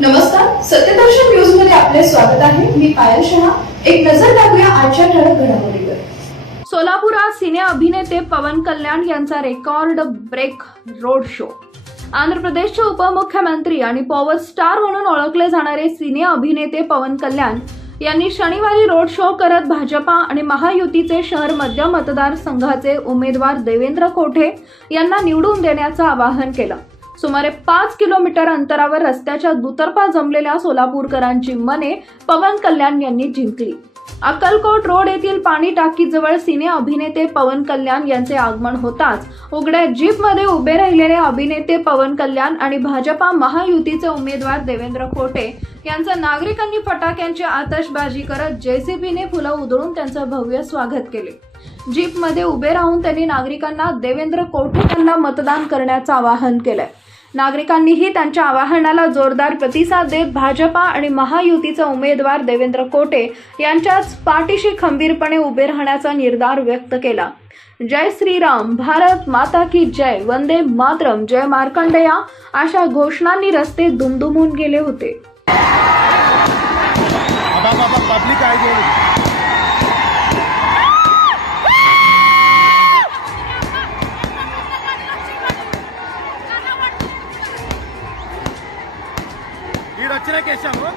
नमस्कार सत्यदर्शन न्यूजमध्ये आपले स्वागत आहे. मी पायल शहा. एक नजर टाकूया आजच्या ठळक घडामोडीवर. सोलापुरात सिने अभिनेते पवन कल्याण यांचा record break road show. Andhra प्रदेशचे उपमुख्यमंत्री आणि पॉवर स्टार म्हणून ओळखले जाणारे सिने अभिनेते पवन कल्याण यांनी शनिवारी रोड शो करत भाजपा आणि महायुतीचे शहर मध्य मतदारसंघाचे उमेदवार देवेंद्र कोठे यांना निवडून देण्याचं आवाहन केलं. सुमारे पाच किलोमीटर अंतरावर रस्त्याच्या दुतर्फा जमलेल्या सोलापूरकरांची मने पवन कल्याण यांनी जिंकली. अक्कलकोट रोड येथील पाणी टाकीजवळ सिने अभिनेते पवन कल्याण यांचे आगमन होताच उघड्या जीपमध्ये उभे राहिलेले अभिनेते पवन कल्याण आणि भाजपा महायुतीचे उमेदवार देवेंद्र खोटे यांचं नागरिकांनी फटाक्यांची आतषबाजी करत जेसीबीने फुलं उधळून त्यांचं भव्य स्वागत केले. जीपमध्ये उभे राहून त्यांनी नागरिकांना देवेंद्र कोठे यांना मतदान करण्याचं आवाहन केलंय. नागरिकांनीही त्यांच्या आवाहनाला जोरदार प्रतिसाद देत भाजपा आणि महायुतीचा उमेदवार देवेंद्र कोटे यांच्याच पाठीशी खंबीरपणे उभे राहण्याचा निर्धार व्यक्त केला. जय श्रीराम भारत माता की जय वंदे मातरम जय मार्कंडेया अशा घोषणांनी रस्ते दुमदुमून गेले होते. ఈడొచ్చినాకేసాము